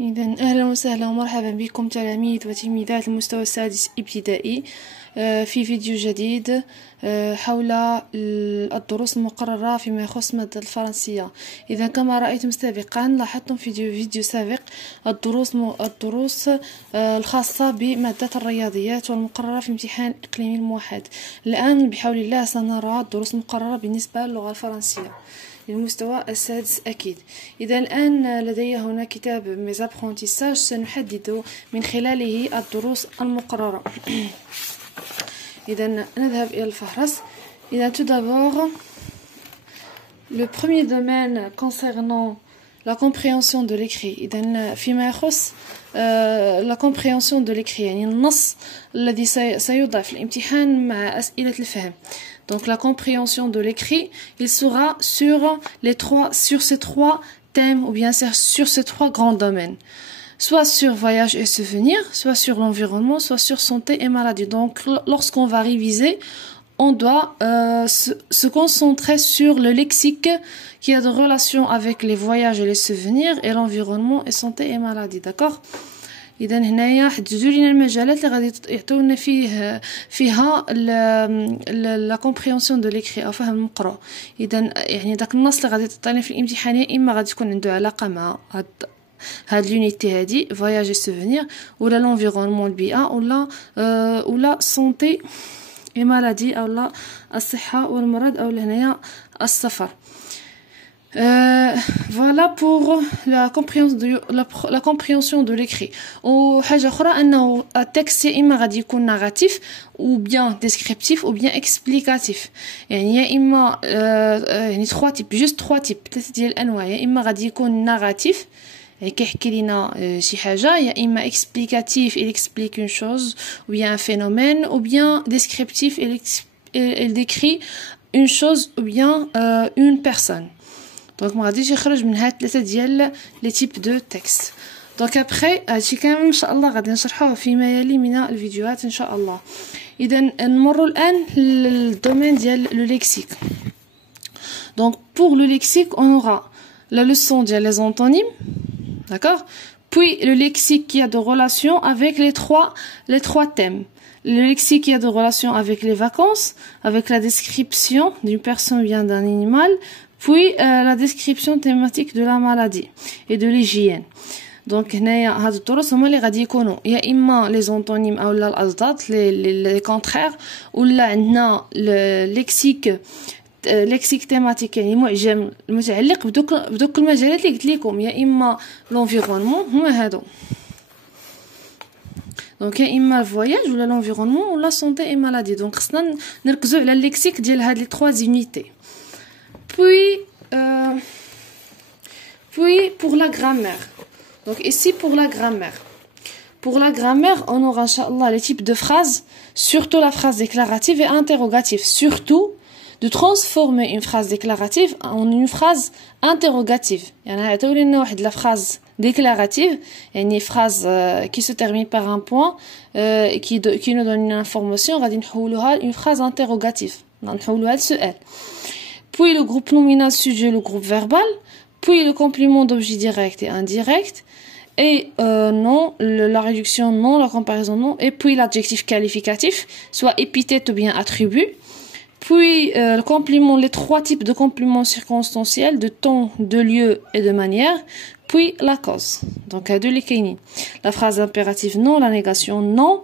إذا أهلا وسهلا ومرحبا بكم تلاميذ وتلميذات المستوى السادس ابتدائي في فيديو جديد حول الدروس المقررة فيما يخص مادة الفرنسية. إذا كما رأيتم سابقا لاحظتم في فيديو سابق الدروس الخاصة بمادة الرياضيات والمقررة في امتحان إقليمي الموحد. الآن بحول الله سنرى الدروس المقررة بالنسبة للغة الفرنسية للمستوى السادس أكيد. إذا الآن لدي هنا كتاب ميز ابرونتيساج سنحدد من خلاله الدروس المقررة. إذا نذهب إلى الفهرس. إذا tout d'abord le premier domaine concernant la compréhension de l'écrit. إذا فيما يخص la compréhension de l'écrit يعني النص الذي سيوضع في الامتحان مع أسئلة الفهم. Donc la compréhension de l'écrit, il sera sur ces trois thèmes ou bien sur ces trois grands domaines. Soit sur voyage et souvenirs, soit sur l'environnement, soit sur santé et maladie. Donc lorsqu'on va réviser, on doit se concentrer sur le lexique qui a de relation avec les voyages et les souvenirs et l'environnement et santé et maladie. D'accord? إذا هنايا حددوا لنا المجالات اللي غادي يعطيونا فيها لا كومبريهنسيون دو ليكري او فهم المقروء. اذا يعني داك النص اللي غادي تعطينا في الامتحان يا اما غادي تكون عنده علاقه مع هاد لونيتي هادي فواياج سوفونير ولا لونفيرونمون البيئه ولا سونتي اي مالادي او لا الصحه والمرض او هنايا السفر. Voilà pour la compréhension de l'écrit. وحاجة أخرى أنه التكست يا إما غادي يكون ناراتيف ou bien descriptif ou bien explicatif. يعني يا إما يعني trois types ثلاثة ديال الأنواع. يا إما غادي يكون ناراتيف يعني كيحكي لنا شي حاجة، يا إما explicatif il explique une chose ou bien un phénomène, ou bien descriptif il décrit une chose ou bien une personne. دونك ما غاديش يخرج من هاد ثلاثه ديال لي تيب دو تكست. دونك ابري هادشي كامل ان شاء الله غادي نشرحوه فيما يلي من الفيديوهات ان شاء الله. اذا نمروا الان للدومين ديال لو ليكسيك. دونك pour le lexique on aura la leçon ديال les antonymes, d'accord, puis le lexique qui a de relation avec les trois thèmes. Le lexique qui a de relation avec les vacances, avec la description d'une personne ou bien d'un animal, puis la description thématique de la maladie et de l'hygiène. Donc هنايا هاد الدروس هما اللي غادي يكونوا يا اما لي زونتونيم او لا الاضداد لي كونترير، ولا عندنا ليكسيك تيماتيك يعني معجم متعلق بدوك المجالات اللي قلت لكم، يا اما لونفيرونمون هما هادو. دونك يا اما الفواياج ولا لونفيرونمون ولا سونتي اي مالادي. دونك خصنا نركزوا على الليكسيك ديال هاد لي 3 زونيتي. Puis pour la grammaire. Donc ici pour la grammaire. Pour la grammaire, on aura inchallah les types de phrases, surtout la phrase déclarative et interrogative. Surtout de transformer une phrase déclarative en une phrase interrogative. يعني عطيو لنا واحد la phrase déclarative, يعني phrase qui se termine par un point qui nous donne une information, غادي نحولوها une phrase interrogative. نحولوها لسؤال. Puis le groupe nominal sujet, le groupe verbal, puis le complément d'objet direct et indirect, et non, la réduction non, la comparaison non, et puis l'adjectif qualificatif, soit épithète ou bien attribut, puis le complément, les 3 types de compléments circonstanciels, de temps, de lieu et de manière, puis la cause. Donc à deux les kaini. La phrase impérative non, la négation non,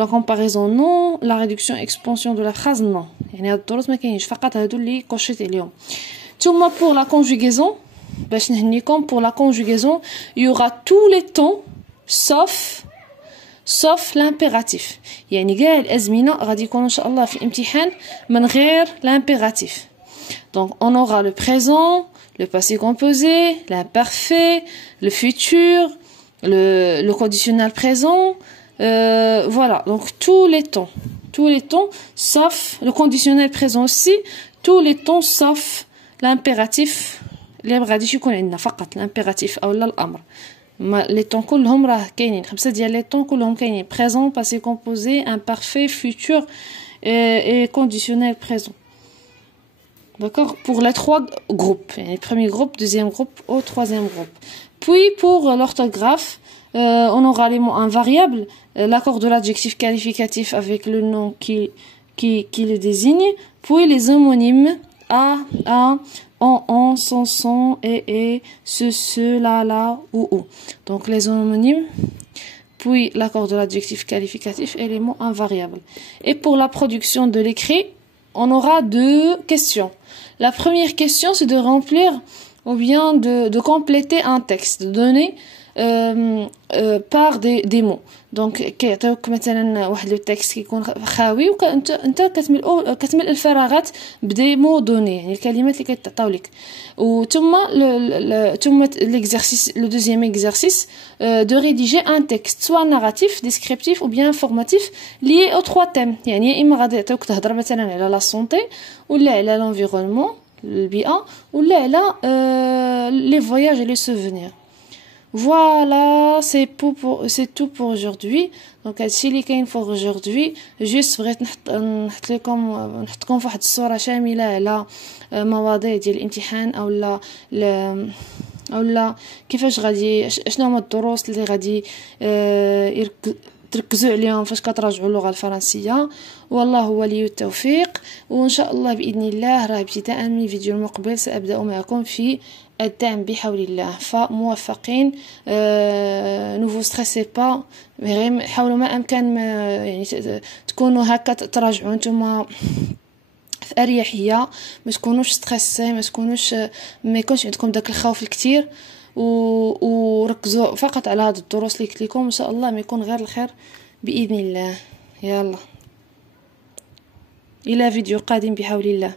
la comparaison non, la réduction expansion de la phrase non. يعني هاد الدروس ما كاينينش، فقط هادو اللي كوشيت اليوم. ثم pour la conjugaison باش نهنيكم pour la conjugaison il y aura tous les temps sauf l'impératif. يعني كاع الازمنه غادي يكونوا ان شاء الله في الامتحان من غير l'impératif. Donc on aura le présent, le passé composé, l'imparfait, le futur, le conditionnel présent. Voilà, donc tous les temps sauf le conditionnel présent aussi, tous les temps sauf l'impératif اللي غاديش يكون عندنا فقط l'impératif او لا الامر. لي طون كلهم راه كاينين، 5 ديال لي طون كلهم كاينين présent, passé composé, imparfait, futur et conditionnel présent. D'accord, pour les 3 groupes, يعني premier groupe, deuxième groupe ou troisième groupe. Puis pour l'orthographe, on aura les mots invariables, l'accord de l'adjectif qualificatif avec le nom qui le désigne, puis les homonymes a, on, son, et, ce, la, ou. Donc les homonymes, puis l'accord de l'adjectif qualificatif et les mots invariables. Et pour la production de l'écrit, on aura 2 questions. La première question, c'est de remplir ou bien de compléter un texte, de donner par des mots. Donc كيعطيوك مثلا واحد لو تكست كيكون خاوي وانت كتملء الفراغات بدي مو دوني يعني الكلمات اللي كيتعطاو لك وثم l'exercice le deuxième exercice de rédiger un texte soit narratif descriptif ou bien informatif lié aux 3 thèmes يعني يا اما غادي يعطيوك تهضر مثلا على لا سونتي ولا على l'environnement البيئة ولا على les voyages et les souvenirs. Voilà, c'est tout pour aujourd'hui. Donc هادشي اللي كاين pour aujourd'hui. Juste بغيت نحطكم في واحد الصورة شاملة على مواضيع ديال الامتحان اولا كيفاش غادي شنو هما الدروس اللي غادي تركزوا عليهم فاش كتراجعوا اللغة الفرنسية. والله ولي التوفيق، وإن شاء الله بإذن الله راه ابتداء من الفيديو المقبل سأبدأ معكم في الدعم بحول الله. فموفقين، نوفو ستريسي با، غير حاولوا ما أمكن يعني تكونوا هكا تراجعوا نتوما في أريحية، ما تكونوش ستريسي، ما يكونش عندكم داك الخوف الكثير، وركزوا فقط على هاد الدروس اللي قلت لكم. ان شاء الله ما يكون غير الخير باذن الله. يلا الى فيديو قادم بحول الله.